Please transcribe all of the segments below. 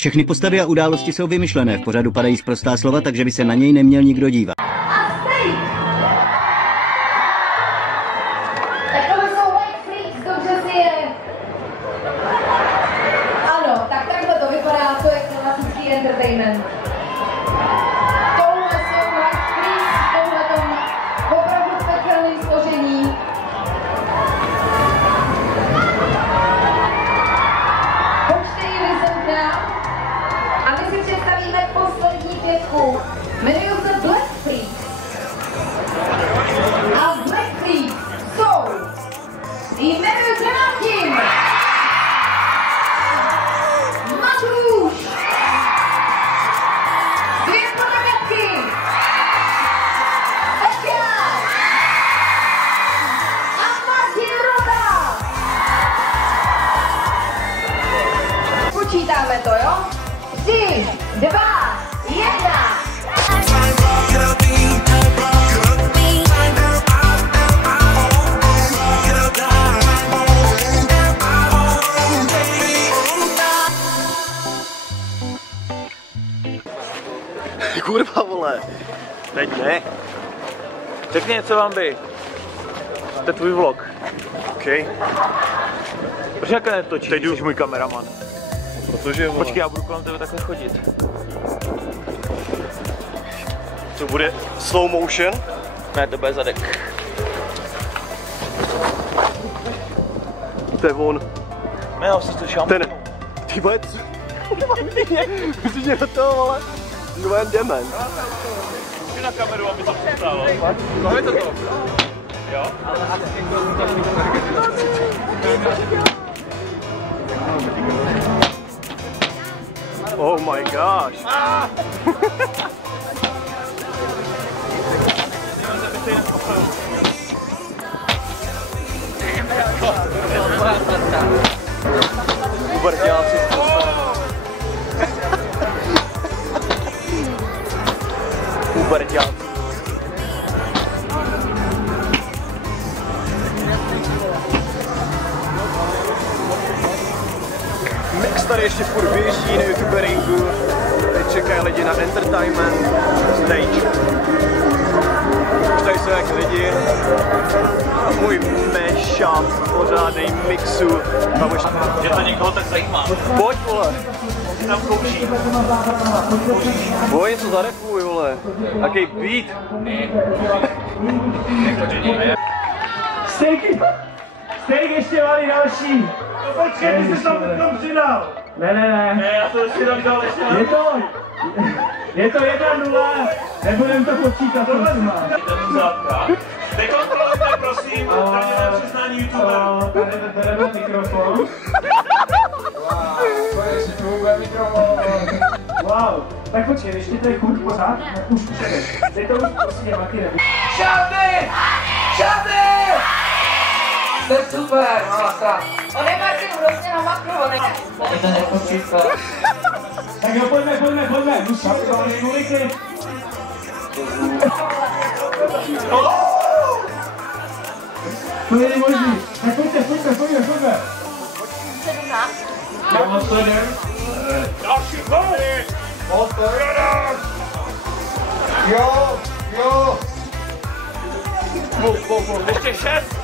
Všechny postavy a události jsou vymyšlené, v pořadu padají sprostá slova, takže by se na něj neměl nikdo dívat. Takové jsou white freaks, dobře si je. Ano, tak takhle to vypadá, to je klasický entertainment. Tohle jsou white freaks, tohle tom opravdu pekelný složení. Počte ji vysemkná a my si představíme poslední pětku. Jmenují se Black Freaks. A Black Freaks jsou jmenují se Martin, Matouš, dvě fotografky, Peťa a Martin Rota. Počítáme to, jo? 3, 2, 1. Kurva, vole. Teď ne. Řekni něco vám by. To je tvůj vlog. OK. Proč jak netočíš, teď jsi můj kameraman? No, protože, vole. Počkej, já budu kolem tebe takhle chodit. To bude slow motion? Ne, to bude zadek. To je on. Ne, já jsem to Ten. Ty vole, myslíš, do toho, vole? Ty vole, jdeme. Jdi na kameru, aby to přestálo. Máme to to. Jo? Oh my gosh. Uberťáci. Uberťáci. Mix tady ještě furt běží na youtuberingu. Teď čekají lidi na entertainment stage. Už tady jsou jak lidi. A můj mashup, pořádnej mixu. Že to někoho tak zajímá. Pojď, vole. Tam kouší. Pojď, něco zarepuj, vole. Jaký beat. Steak ještě malý další. No počkej, ty jsi tam potom přidal. Ne. Ne, já to ještě dal ještě. Je to 1-0, nebudem to počítat, tohle má. Dekontrolujte, prosím, pravidelné přiznání youtuberů. Tady byl mikrofon. Wow, tak počkej, ještě to je chuť pořád, už předeš. Teď to už prostě Maky nebude. Šaty! To je super, malá. On je Martin hrozně namakrovaný. To nepočítá. Tak jo, pojďme. Musíme to urychlit. To je možný. Tak pojďme. 17. Já mám to jeden. Další góly! Jo. Ještě 6!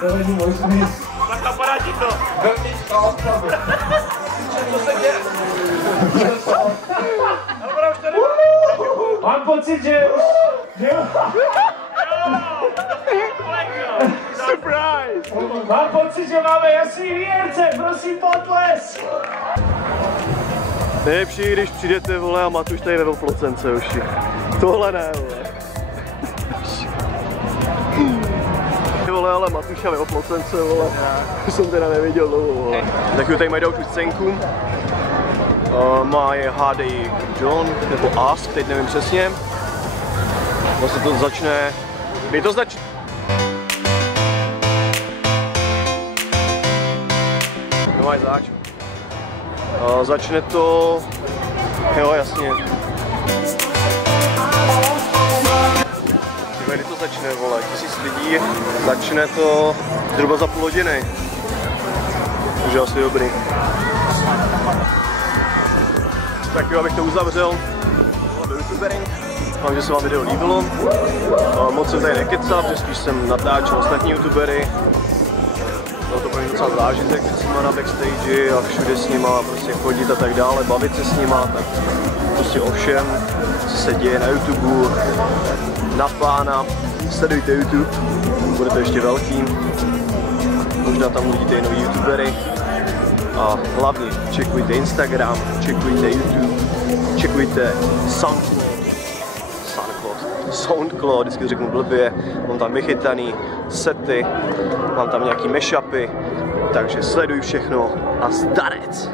To není možný. Tak napadá ti to! Co se děje? Mám pocit, že už... Surprise! Mám pocit, že máme jasný výherce, prosím potlesk! Nejlepší, když přijdete, vole, a Matuš tady ve Vlplocence, uši. Tohle ne, vole. Vole, ale Matuša ve Vlplocence, vole. To jsem teda neviděl dlouho, vole. Tak jo, tady mají tu scénku. Má je hádej John, nebo Ask, teď nevím přesně. Vlastně to začne... Kdy to začne? No aj zač. Začne to... Jo, jasně. Kdy to začne, vole, 1000 lidí, začne to zhruba za půl hodiny. takže asi dobrý. Tak jo, abych to uzavřel. YouTubering. Doufám, že se vám video líbilo. Moc jsem tady nekecal, protože spíš jsem natáčel ostatní youtubery. Bylo to pro mě docela zážitek s nima na backstage a všude s nima prostě chodit a tak dále, bavit se s nima, tak prostě o všem, co se děje na YouTube, na pána. Sledujte YouTube, bude to ještě velký. Možná tam uvidíte i nový youtubery. A hlavně čekujte Instagram, čekujte YouTube, čekujte SoundCloud, vždycky řeknu blbě, mám tam vychytaný sety, mám tam nějaký mashupy, takže sleduj všechno a zdarec!